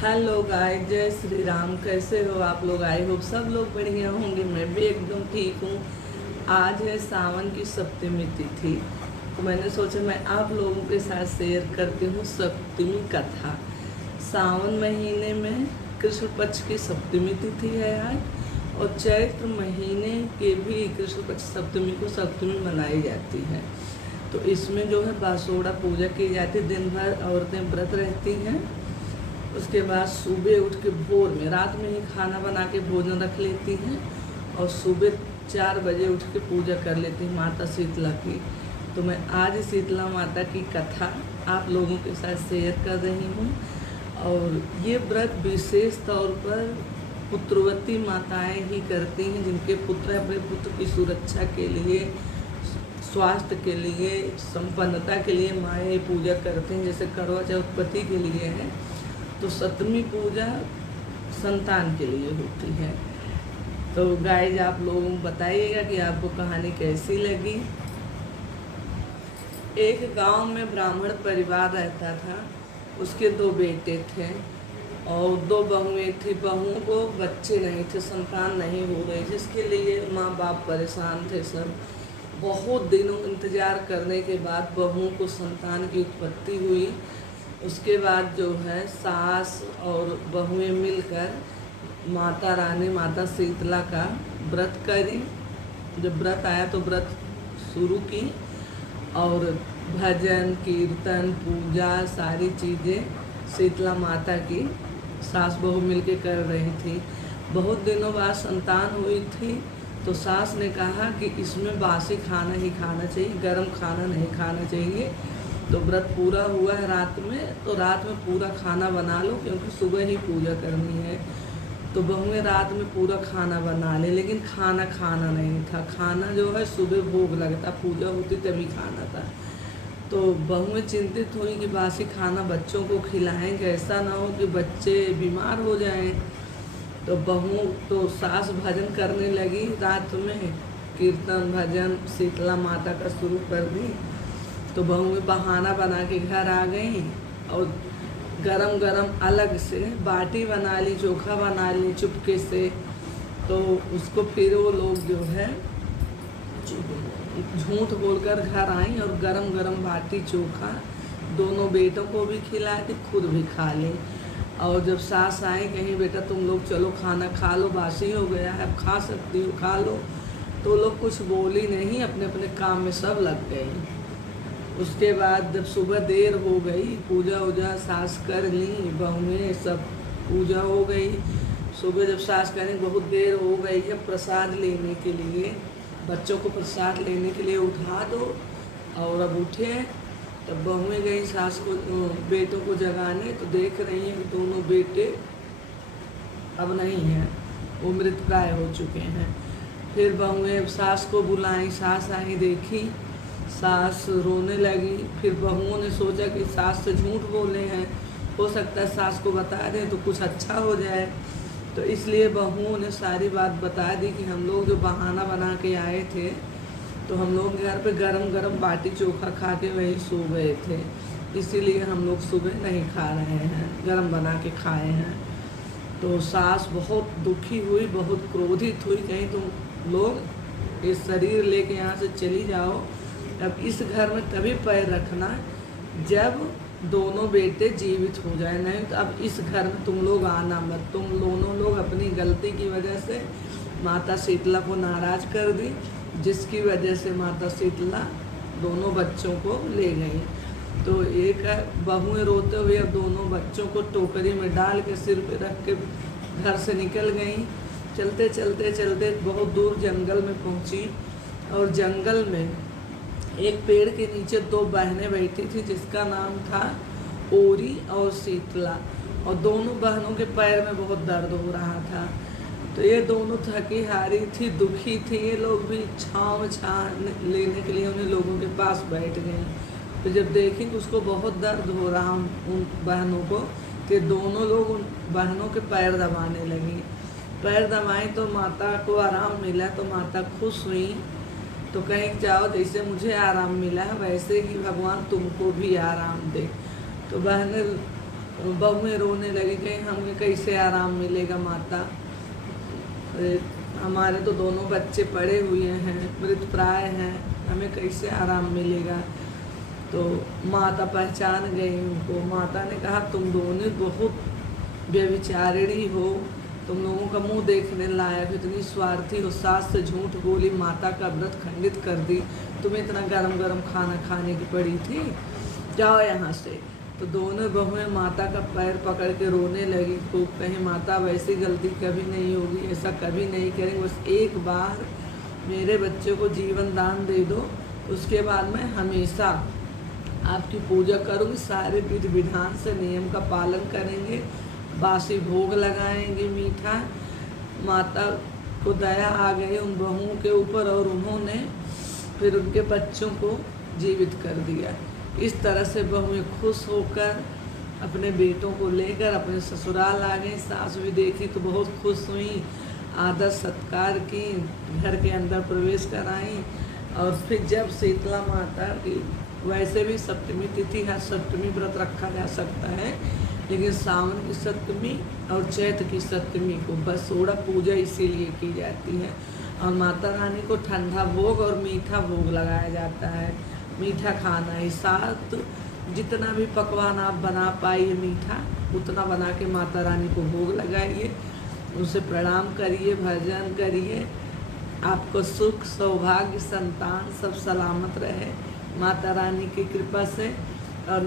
Hello guys, जय श्री राम। कैसे हो आप लोग? आई होप सब लोग बढ़िया होंगे। मैं भी एकदम ठीक हूँ। आज है सावन की सप्तमी तिथि, तो मैंने सोचा मैं आप लोगों के साथ शेयर करती हूँ सप्तमी कथा। सावन महीने में कृष्ण पक्ष की सप्तमी तिथि है आज, और चैत्र महीने के भी कृष्ण पक्ष सप्तमी को सप्तमी मनाई जाती है। तो इसमें जो है बासोड़ा पूजा की जाती है। दिन भर औरतें व्रत रहती हैं। उसके बाद सुबह उठ के भोर में, रात में ही खाना बना के भोजन रख लेती हैं, और सुबह 4 बजे उठ के पूजा कर लेती हैं माता शीतला की। तो मैं आज शीतला माता की कथा आप लोगों के साथ शेयर कर रही हूँ। और ये व्रत विशेष तौर पर पुत्रवती माताएं ही करती हैं, जिनके पुत्र अपने पुत्र की सुरक्षा के लिए, स्वास्थ्य के लिए, संपन्नता के लिए माएँ पूजा करते हैं। जैसे करवा चौथ पति के लिए है, तो सप्तमी पूजा संतान के लिए होती है। तो गाइज आप लोग बताइएगा कि आपको कहानी कैसी लगी। एक गांव में ब्राह्मण परिवार रहता था। उसके 2 बेटे थे और 2 बहुएं थी। बहुओं को बच्चे नहीं थे, संतान नहीं हो रही, जिसके लिए माँ बाप परेशान थे सब। बहुत दिनों इंतजार करने के बाद बहुओं को संतान की उत्पत्ति हुई। उसके बाद जो है सास और बहुएं मिलकर माता रानी, माता शीतला का व्रत करी। जब व्रत आया तो व्रत शुरू की, और भजन कीर्तन पूजा सारी चीज़ें शीतला माता की सास बहू मिलके कर रही थी। बहुत दिनों बाद संतान हुई थी, तो सास ने कहा कि इसमें बासी खाना ही खाना चाहिए, गर्म खाना नहीं खाना चाहिए। तो व्रत पूरा हुआ है रात में, तो रात में पूरा खाना बना लो, क्योंकि सुबह ही पूजा करनी है। तो बहुएं रात में पूरा खाना बना ले, लेकिन खाना खाना नहीं था। खाना जो है सुबह भोग लगता, पूजा होती तभी खाना था। तो बहुएं चिंतित हुई कि बासी खाना बच्चों को खिलाएंगे, ऐसा ना हो कि बच्चे बीमार हो जाएं। तो सास भजन करने लगी रात में, कीर्तन भजन शीतला माता का शुरू कर दी। तो बहुएं बहाना बना के घर आ गई, और गरम गरम अलग से बाटी बना ली, चोखा बना ली चुपके से। तो उसको फिर वो लोग जो है झूठ बोलकर घर आई, और गरम गरम बाटी चोखा दोनों बेटों को भी खिलाए थे, खुद भी खा ली। और जब सास आई, कहीं बेटा तुम लोग चलो खाना खा लो, बासी हो गया है, अब खा सकती हो, खा लो। तो लोग कुछ बोली नहीं, अपने अपने काम में सब लग गए। उसके बाद जब सुबह देर हो गई, पूजा वूजा सास कर ली, बहुएं सब पूजा हो गई। सुबह जब सास करें बहुत देर हो गई है, प्रसाद लेने के लिए, बच्चों को प्रसाद लेने के लिए उठा दो। और अब उठे, तब बहुएं गई सास को, बेटों को जगाने। तो देख रही हैं कि दोनों बेटे अब नहीं हैं, वो मृतप्राय हो चुके हैं। फिर बहुएं सास को बुलाई, सास आई, देखी, सास रोने लगी। फिर बहुओं ने सोचा कि सास से झूठ बोले हैं, हो सकता है सास को बता दें तो कुछ अच्छा हो जाए। तो इसलिए बहुओं ने सारी बात बता दी कि हम लोग जो बहाना बना के आए थे, तो हम लोग घर पे गरम गरम बाटी चोखा खा के वही सो गए थे, इसीलिए हम लोग सुबह नहीं खा रहे हैं, गरम बना के खाए हैं। तो सास बहुत दुखी हुई, बहुत क्रोधित हुई, कहीं तुम लोग ये शरीर लेके यहाँ से चली जाओ। अब इस घर में तभी पैर रखना जब दोनों बेटे जीवित हो जाए, नहीं तो अब इस घर में तुम लोग आना मत। तुम दोनों लोग अपनी गलती की वजह से माता शीतला को नाराज़ कर दी, जिसकी वजह से माता शीतला दोनों बच्चों को ले गई। तो एक बहुएं रोते हुए अब दोनों बच्चों को टोकरी में डाल के सिर पे रख के घर से निकल गई। चलते चलते चलते बहुत दूर जंगल में पहुंची, और जंगल में एक पेड़ के नीचे 2 बहनें बैठी थी, जिसका नाम था ओरी और शीतला। और दोनों बहनों के पैर में बहुत दर्द हो रहा था। तो ये दोनों थकी हारी थी, दुखी थी। ये लोग भी छाँव लेने के लिए उन्हें लोगों के पास बैठ गए। तो जब देखी कि उसको बहुत दर्द हो रहा उन बहनों को, तो दोनों लोग उन बहनों के पैर दबाने लगी। पैर दबाए तो माता को आराम मिला, तो माता खुश हुई। तो कहीं जाओ, जैसे मुझे आराम मिला वैसे ही भगवान तुमको भी आराम दे। तो बहनें बहुएं रोने लगी, कहीं हमें कैसे आराम मिलेगा माता, हमारे तो दोनों बच्चे पड़े हुए हैं, मृतप्राय हैं, हमें कैसे आराम मिलेगा। तो माता पहचान गई उनको। माता ने कहा तुम दोनों बहुत व्यभिचारिणी हो, तुम लोगों का मुंह देखने लायक, इतनी स्वार्थी हो, सास से झूठ बोली, माता का व्रत खंडित कर दी, तुम्हें इतना गरम गरम खाना खाने की पड़ी थी, जाओ यहाँ से। तो दोनों बहुएं माता का पैर पकड़ के रोने लगी खूब, कहीं माता वैसी गलती कभी नहीं होगी, ऐसा कभी नहीं करेंगे, बस एक बार मेरे बच्चे को जीवन दान दे दो, उसके बाद मैं हमेशा आपकी पूजा करूँगी, सारे विधि विधान से नियम का पालन करेंगे, बासी भोग लगाएंगे मीठा। माता को दया आ गई उन बहुओं के ऊपर और उन्होंने फिर उनके बच्चों को जीवित कर दिया। इस तरह से बहुएं खुश होकर अपने बेटों को लेकर अपने ससुराल आ गई। सास भी देखी तो बहुत खुश हुई, आदर सत्कार की, घर के अंदर प्रवेश कराई। और फिर जब शीतला माता की, वैसे भी सप्तमी तिथि है, सप्तमी व्रत रखा जा सकता है, लेकिन सावन की सप्तमी और चैत्र की सप्तमी को बसोड़ा पूजा इसीलिए की जाती है। और माता रानी को ठंडा भोग और मीठा भोग लगाया जाता है। मीठा खाना ही, साथ जितना भी पकवान आप बना पाइए मीठा, उतना बना के माता रानी को भोग लगाइए, उनसे प्रणाम करिए, भजन करिए, आपको सुख सौभाग्य संतान सब सलामत रहे माता रानी की कृपा से। और